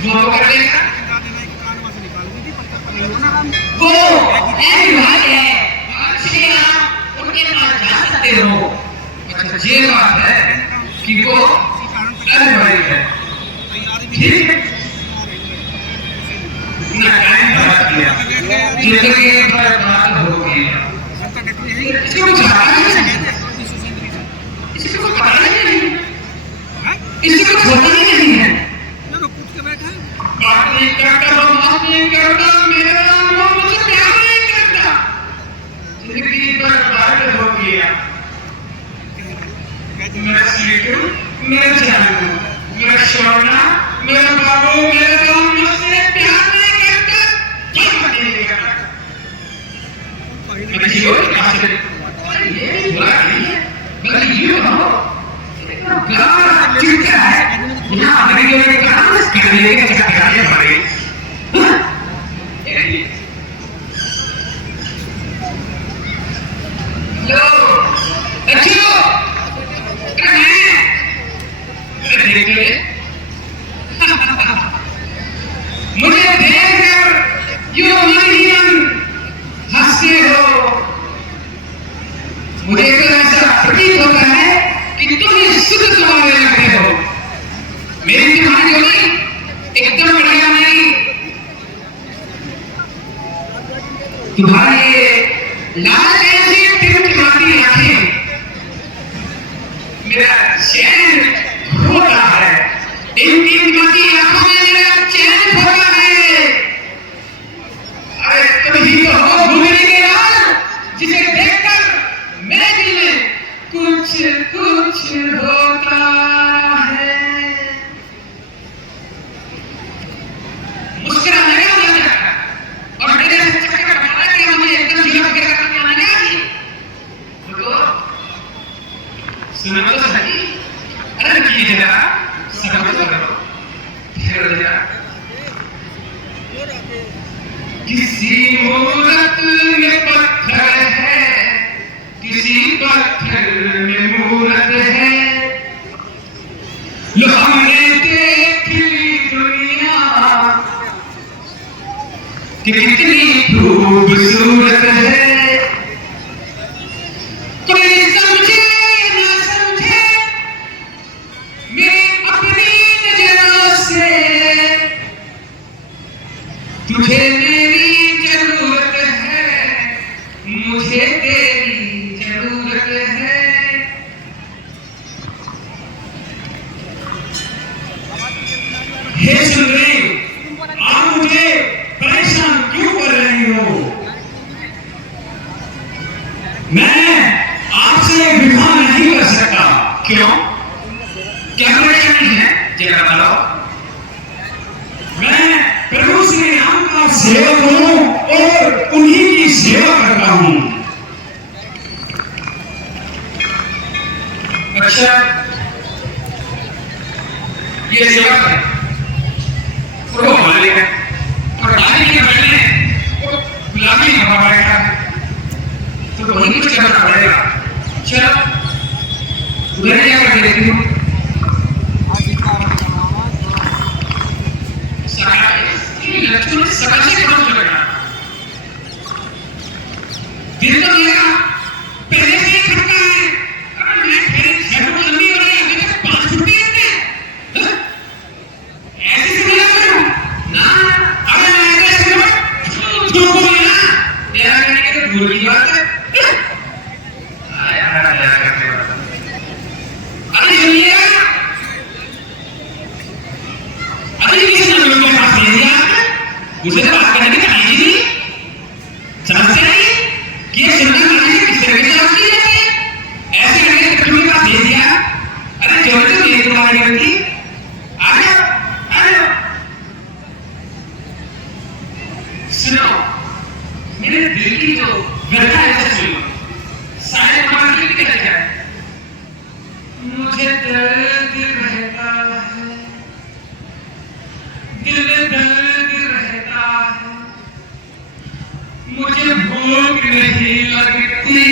वो तो कर देगा। वो ऐसी बात है, इसलिए आप उनके पास जा सकते हो। अच्छा ये बात है कि वो अनवैध है, ठीक है ना? टाइम बात किया जिंदगी पर बात हो गई, इसको कुछ पता नहीं, इसको कुछ पता नहीं, इसको कुछ होता ही नहीं है। बात नहीं करता, बात नहीं करता, मेरा वो मुझे प्यार नहीं करता, जिंदगी पर बात हो गया। मेरा स्वीटू, मेरा जानू, मेरा सोना, मेरा बाबू, मेरा गाँव मुझसे प्यार नहीं करता, क्या नहीं करता। मैं किसी और कहा से ये बुरा नहीं है, बल्कि ये हो प्यार चिंता है। यहाँ अंग्रेजों ने कहा करने के चक्कर पड़े। लो अच्छो देख ले मुझे देखकर यू मरियम हंसते हो। मुझे तो ऐसा प्रतीत होता है कि तुम ये शुद्ध तुम्हारे लगते हो। मेरी तुम्हारी जोड़ी एकदम बढ़िया नहीं। तुम्हारी लाल जैसी टिमटिमाती आंखें मेरा चैन खो रहा है। इन टिमटिमाती आंखों में मेरा चैन खो रहा है। अरे तुम ही तो हो घूमने के लाल, जिसे देखकर मेरे दिल में कुछ कुछ होता है। मुस्कुराने का मजा आता है और मेरे से चक्कर काटना कि मुझे एकदम जीवन वगैरह करने आने लगी। तो सुनो तो सही, अरे रुकिए जरा, सब्र करो, ठहरो जरा। किसी मूरत में पत्थर है, किसी पत्थर में मूरत है। लो हमने देख ली दुनिया कि कितनी खूबसूरत है। कोई समझे ना समझे मेरी अपनी नजरों से, तुझे मेरी जरूरत है, मुझे तेरी जरूरत है। हे सुन रही, आप मुझे परेशान क्यों कर रही हो? मैं आपसे विवाह नहीं कर सकता। क्यों? क्या परेशानी है? जरा बताओ। मैं प्रभु श्री राम का सेवक हूं और उन्हीं की सेवा करता हूं। अच्छा ये सेवक है, वो मालिक है और मालिक के बैठने वो गुलामी हवा बैठा है, तो वही कुछ करना पड़ेगा। चलो उधर जाकर देखती हूँ। लक्ष्मण सकल से कौन लगा? दिल तो मेरा पहले से ही खटका है। अरे मैं फिर 6 फुट लंबी हो रही है, अभी तक 5 फुट ही है। ऐसे से मिला करूं ना? अरे मैं ऐसे करूं तो कोई ना तेरा करने के तो दूर की बात है। आया खड़ा तेरा करने वाला। अरे सुनिएगा, अरे किसी ने मेरे पास दे दिया, मुझे तो बात करने की तमीज ही नहीं, समझते नहीं कि ये सुनना करने की किस तरह की बात की जाती है। ऐसे करके तुम्हें पास दे दिया। अरे जो तो मेरे तुम्हारी गलती। आ जाओ आ जाओ। सुनो मेरे दिल की जो व्यथा है उसे सुनो, शायद तुम्हारे दिल की क्या है। मुझे दर्द रहता है, दिल में दर्द रहता है, मुझे भूख नहीं लगती,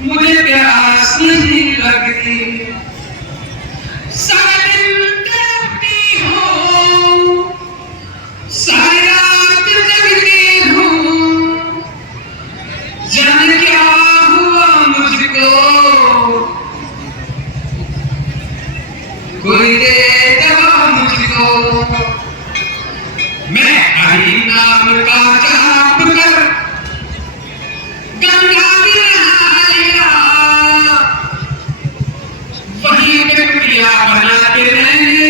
मुझे प्यास नहीं लगती। सारा दिन तड़पती हो मैं हरि नाम का जाप कर गंगा में नहा लिया, वही प्रक्रिया बनाते मैंने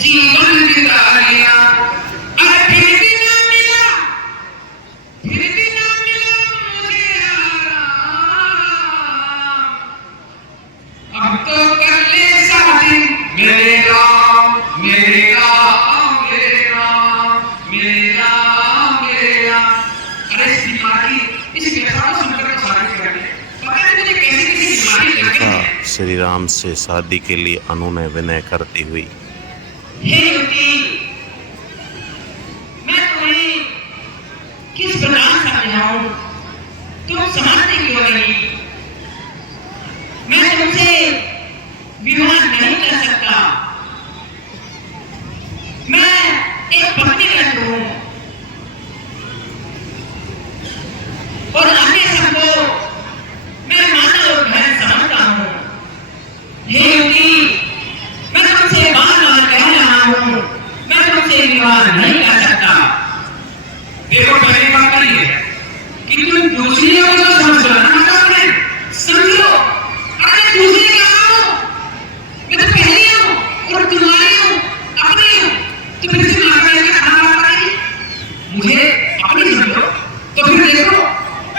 जीवन बिता लिया। अरे फिर भी ना मिला मुझे आराम। अब तो कर ले शादी मेरे राम मेरे राम मेरे राम मेरे राम मेरे राम। अरे इस बीमारी इस व्यथा सुनकर तो शादी कर ली, पता नहीं मुझे कैसी कैसी बीमारी लग गई है। श्री राम से शादी के लिए अनु ने विनय करती हुई। हे युवती, मैं तुम्हें किस प्रकार समझाऊं, तुम समझती क्यों नहीं? मैं तुमसे विवाह नहीं कर सकता, मैं एक पत्नी हूं और अन्य सबको मैं माता और बहन समझता हूं। हे युवती, मैं तुमसे बार बार कह रहा हूं, मैं तुमसे विवाह नहीं कर सकता। देखो पहली बात नहीं है कि तुम दूसरी को तो समझ लो ना, समझो। अरे दूसरी कहाँ हो? मैं तो पहली हूँ और तुम्हारी हूँ, अपनी हूँ। तो फिर से मार करने का कहाँ बात आई? मुझे अपनी समझो तो फिर देखो,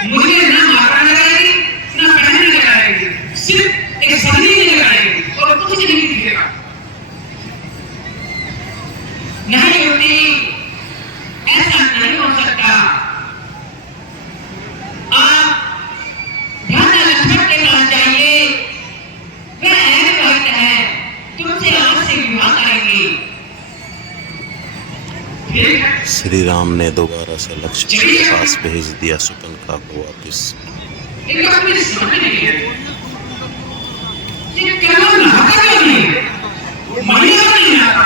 मुझे ना मारना लगाएगी ना पहनने लगाएगी, सिर्फ एक सही नहीं लगाएगी और कुछ नहीं दिखेगा। नहीं होती, ऐसा नहीं हो सकता। आप भ्रमण लक्ष्मण के पास जाइए, वह ऐसे भक्त है, तुमसे अवश्य विवाह करेंगे। ठीक है? श्री राम ने दोबारा से लक्ष्मण के पास भेज दिया सुपनखा को वापिस। एक बात मुझे समझ नहीं है, ये केवल नहाता क्यों नहीं है? महिला नहीं आता।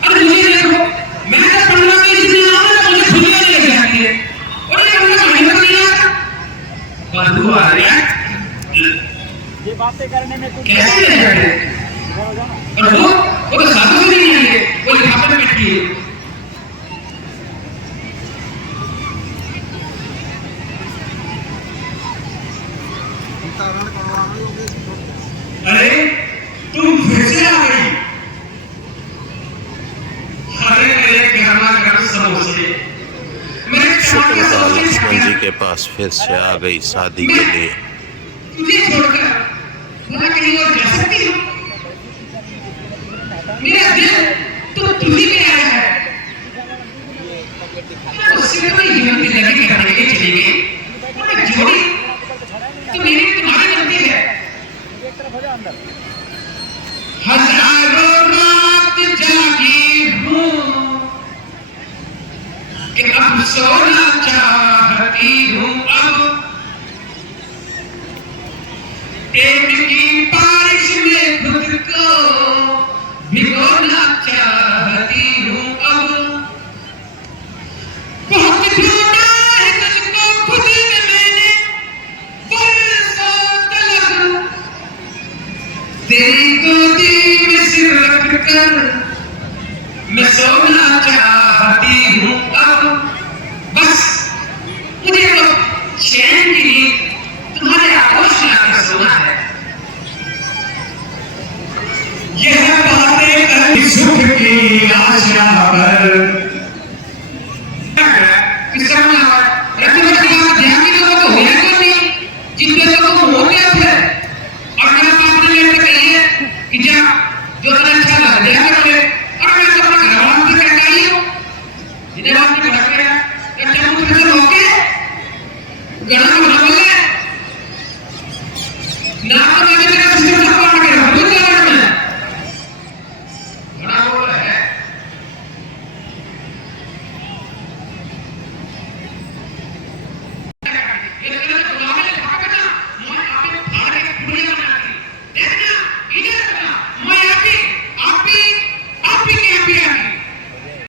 अरे मुझे देखो, मैं तो पढ़ना के जितने नाम है मुझे खुद में ले जाती है और ये महिला नहीं आता। बंधु आ रहा है, ये बातें करने में कुछ कैसे ले जाते? और वो तो साधु से नहीं है, वो लिफाफे में बैठी है। अरे तुम फिर से आ गई। अरे मेरे गर्मा गर्म समोसे, मेरे सुपनखा लक्ष्मण जी के पास फिर से आ गई शादी के लिए। तुझे छोड़कर मैं कहीं और जा सकती हूँ? मेरा दिल तो तुझी में आया है। उससे कोई जीवन की लगी करने के लिए चली गई और एक जोड़ी तो मेरी तुम्हारी बनती है। हजारों रात जागी हूँ कि अब सोना चाहती हूँ, अब प्रेम की बारिश में खुद को भिगोना चाहती हूँ। अब बहुत ढूंढा है तुझको खुद में मैंने, बरसों तलक तेरी गोदी में सिर रखकर मैं सोना चाहती हूँ। अब बस मुझे तो चैन की नींद तुम्हारे आगोश में आकर सोना है। यह बातें कर सुख की आशा